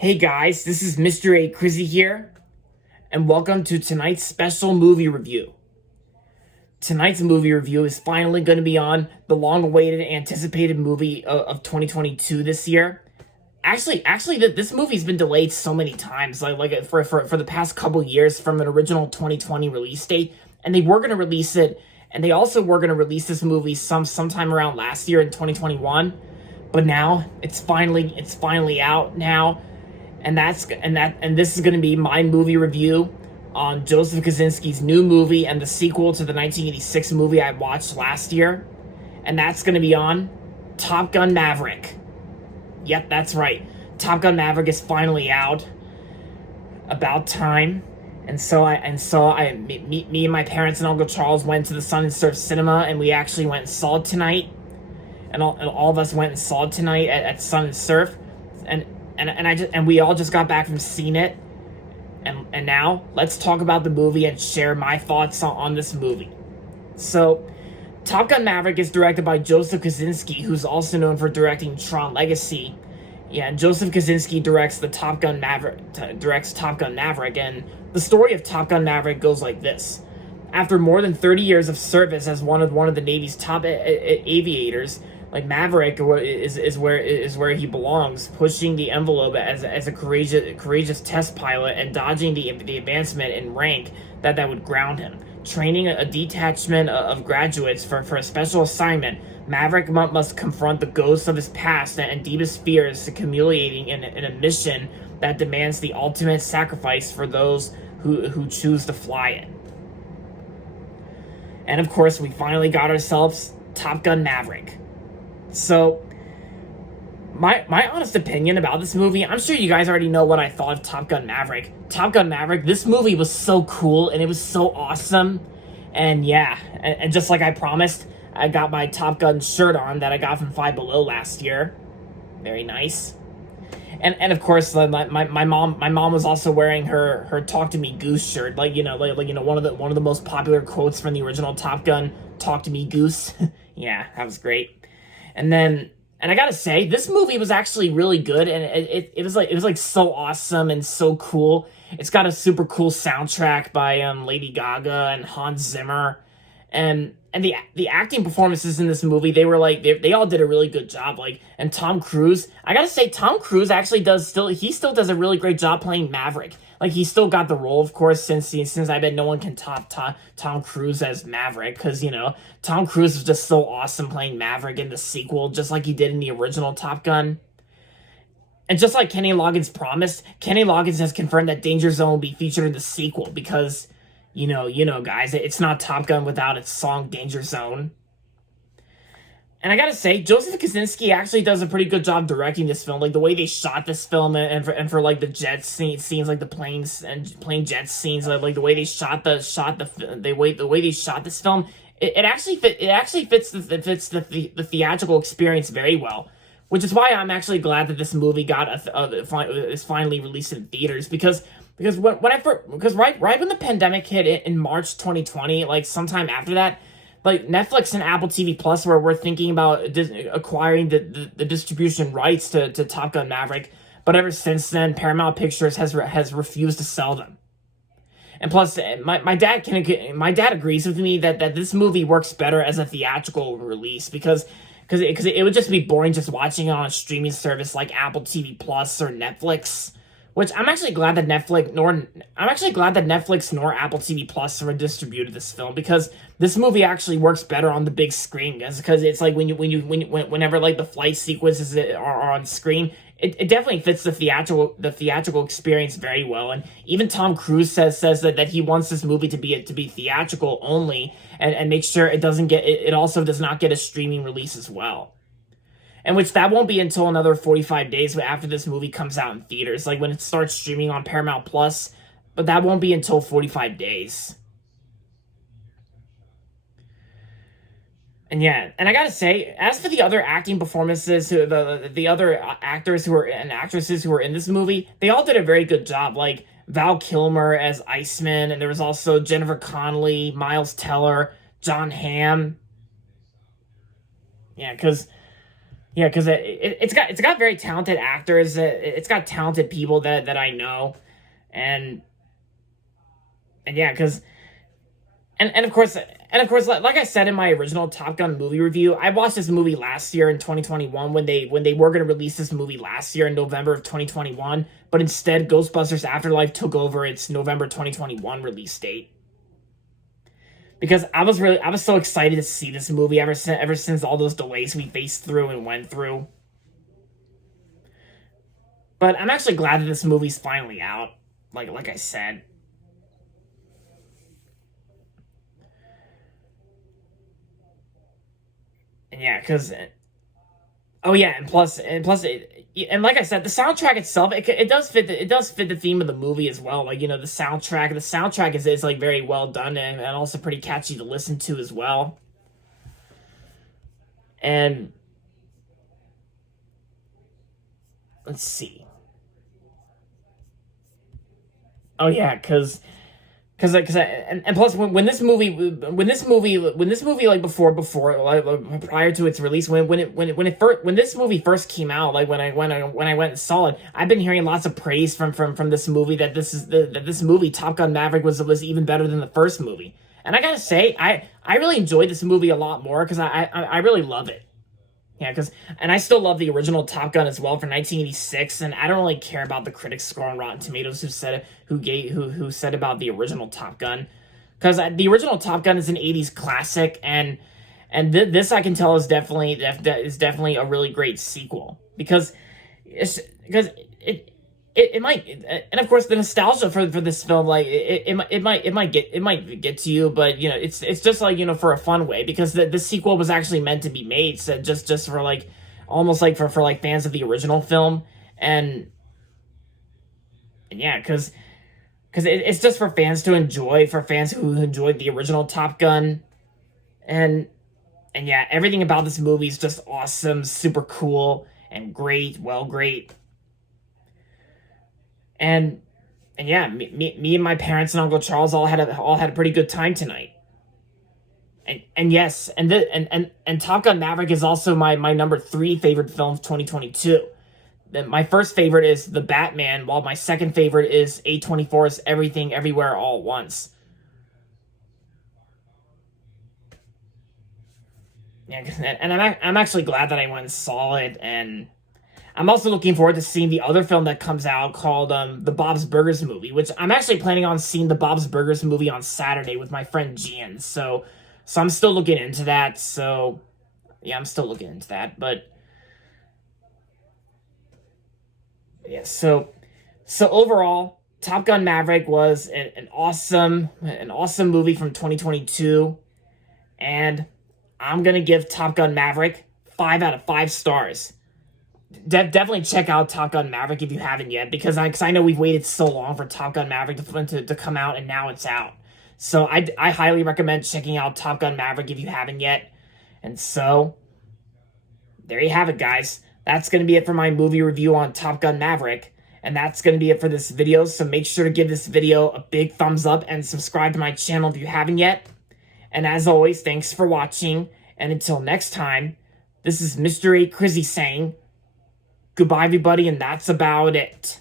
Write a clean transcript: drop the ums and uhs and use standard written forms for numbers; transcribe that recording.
Hey guys, this is Mr. A. Crizzy here, and welcome to tonight's special movie review. Tonight's movie review is finally going to be on the long-awaited, anticipated movie of 2022 this year. Actually, this movie's been delayed so many times, like for the past couple years from an original 2020 release date, and they were going to release it, and they also were going to release this movie sometime around last year in 2021, but now it's finally out now. And this is going to be my movie review on Joseph Kosinski's new movie and the sequel to the 1986 movie I watched last year. And that's going to be on Top Gun Maverick. Yep, that's right. Top Gun Maverick is finally out. About time. Me and my parents and Uncle Charles went to the Sun and Surf Cinema, and we actually went and saw it tonight. And all of us went and saw it tonight at Sun and Surf. And we all just got back from seeing it, and now let's talk about the movie and share my thoughts on this movie. So, Top Gun Maverick is directed by Joseph Kosinski, who's also known for directing Tron Legacy. Yeah, and Joseph Kosinski directs Top Gun Maverick, and the story of Top Gun Maverick goes like this: after more than 30 years of service as one of the Navy's top aviators, like Maverick is where he belongs, pushing the envelope as a courageous test pilot and dodging the advancement in rank that would ground him. Training a detachment of graduates for a special assignment, Maverick must confront the ghosts of his past and deepest fears, accumulating in a mission that demands the ultimate sacrifice for those who choose to fly it. And of course, we finally got ourselves Top Gun Maverick. So, my honest opinion about this movie, I'm sure you guys already know what I thought of Top Gun Maverick. Top Gun Maverick, this movie was so cool, and it was so awesome. And yeah, and just like I promised, I got my Top Gun shirt on that I got from Five Below last year. Very nice. And of course, my mom was also wearing her "Talk to Me Goose" shirt, like one of the most popular quotes from the original Top Gun, "Talk to Me Goose." Yeah, that was great. And I gotta say, this movie was actually really good, and it was like so awesome and so cool. It's got a super cool soundtrack by Lady Gaga and Hans Zimmer, and the acting performances in this movie, they all did a really good job. And Tom Cruise, I gotta say, Tom Cruise actually still does a really great job playing Maverick. Like, he still got the role, of course, since I bet no one can top Tom Cruise as Maverick, because, Tom Cruise was just so awesome playing Maverick in the sequel, just like he did in the original Top Gun. And just like Kenny Loggins promised, Kenny Loggins has confirmed that Danger Zone will be featured in the sequel, because, guys, it's not Top Gun without its song Danger Zone. And I gotta say, Joseph Kosinski actually does a pretty good job directing this film. Like, the way they shot this film, and for like the jet scenes, like the planes and plane jet scenes, like the way they the way they shot this film, it actually fits the theatrical experience very well. Which is why I'm actually glad that this movie is finally released in theaters, because right when the pandemic hit in March 2020, like sometime after that, like Netflix and Apple TV Plus were thinking about acquiring the distribution rights to Top Gun Maverick, but ever since then, Paramount Pictures has refused to sell them. And plus, my dad agrees with me that this movie works better as a theatrical release, because it would just be boring just watching it on a streaming service like Apple TV Plus or Netflix. Which I'm actually glad that Netflix nor Apple TV Plus ever distributed this film, because this movie actually works better on the big screen. Because it's like whenever like the flight sequences are on screen, it definitely fits the theatrical experience very well. And even Tom Cruise says that he wants this movie to be theatrical only, and make sure it also does not get a streaming release as well. And which that won't be until another 45 days after this movie comes out in theaters, like when it starts streaming on Paramount Plus, but that won't be until 45 days. And yeah, and I gotta say, as for the other acting performances, the other actors and actresses who were in this movie, they all did a very good job. Like Val Kilmer as Iceman, and there was also Jennifer Connelly, Miles Teller, John Hamm. Yeah, because Yeah, because it's got very talented actors. It's got talented people that I know, and yeah, because and of course, like I said in my original Top Gun movie review, I watched this movie last year in 2021 when they were going to release this movie last year in November of 2021, but instead Ghostbusters Afterlife took over its November 2021 release date. Because I was so excited to see this movie ever since all those delays we faced through and went through. But I'm actually glad that this movie's finally out. Like I said. And yeah, because oh yeah, and like I said, the soundtrack itself it does fit the theme of the movie as well. Like, you know, the soundtrack is like very well done and also pretty catchy to listen to as well. And let's see. Oh yeah, and plus when this movie like prior to its release when this movie first came out, like when I went and saw it, I've been hearing lots of praise from this movie that this movie Top Gun Maverick was even better than the first movie. And I gotta say, I really enjoyed this movie a lot more because I really love it. Yeah, and I still love the original Top Gun as well for 1986, and I don't really care about the critics score on Rotten Tomatoes who said about the original Top Gun, because the original Top Gun is an 80s classic, and this I can tell is definitely a really great sequel because it might, and of course the nostalgia for this film, like it might get to you, but you know it's just like, you know, for a fun way, because the sequel was actually meant to be made, so just for like almost like for like fans of the original film, and yeah, because it's just for fans to enjoy, for fans who enjoyed the original Top Gun, and yeah, everything about this movie is just awesome, super cool, and great. And yeah, me and my parents and Uncle Charles all had a pretty good time tonight. And yes, and Top Gun Maverick is also my number three favorite film of 2022. My first favorite is The Batman, while my second favorite is A24's Everything Everywhere All at Once. Yeah, and I'm actually glad that I went and saw it, and I'm also looking forward to seeing the other film that comes out called the Bob's Burgers movie, which I'm actually planning on seeing the Bob's Burgers movie on Saturday with my friend Gian. So I'm still looking into that. So yeah, I'm still looking into that. But yeah, so overall, Top Gun Maverick was an awesome movie from 2022, and I'm gonna give Top Gun Maverick 5 out of 5 stars. Definitely check out Top Gun Maverick if you haven't yet, because I know we've waited so long for Top Gun Maverick to come out, and now it's out. So I highly recommend checking out Top Gun Maverick if you haven't yet. And so there you have it, guys. That's going to be it for my movie review on Top Gun Maverick. And that's going to be it for this video. So make sure to give this video a big thumbs up and subscribe to my channel if you haven't yet. And as always, thanks for watching. And until next time, this is Mr. A. Crizzy saying goodbye, everybody, and that's about it.